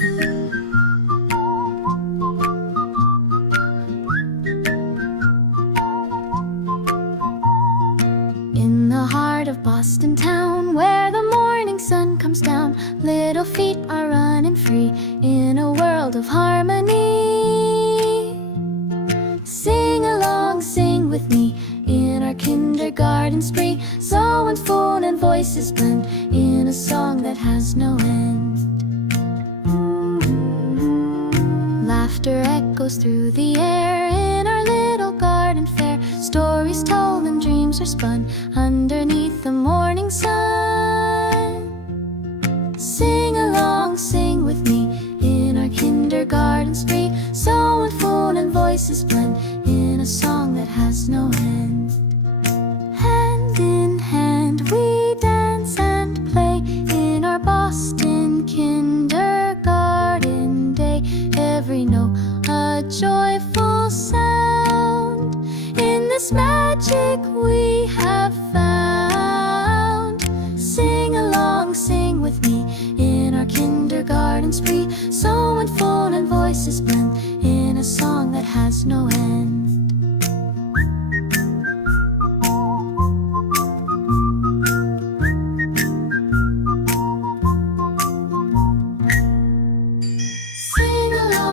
In the heart of Boston town, where the morning sun comes down, little feet are running free in a world of harmony. Sing along, sing with me in our kindergarten spree. So and full and voices blend in a song that has no end. Laughter echoes through the air in our little garden fair. Stories told and dreams are spun underneath the morning sun. Sing along, sing with me in our kindergarten spree. So and full and voices blend in a song that has no end. Hand in hand we dance and play in our Boston kindergarten day. Every note a joyful sound. In this magic we have found. Sing along, sing with me in our kindergarten spree. So and full and voices blend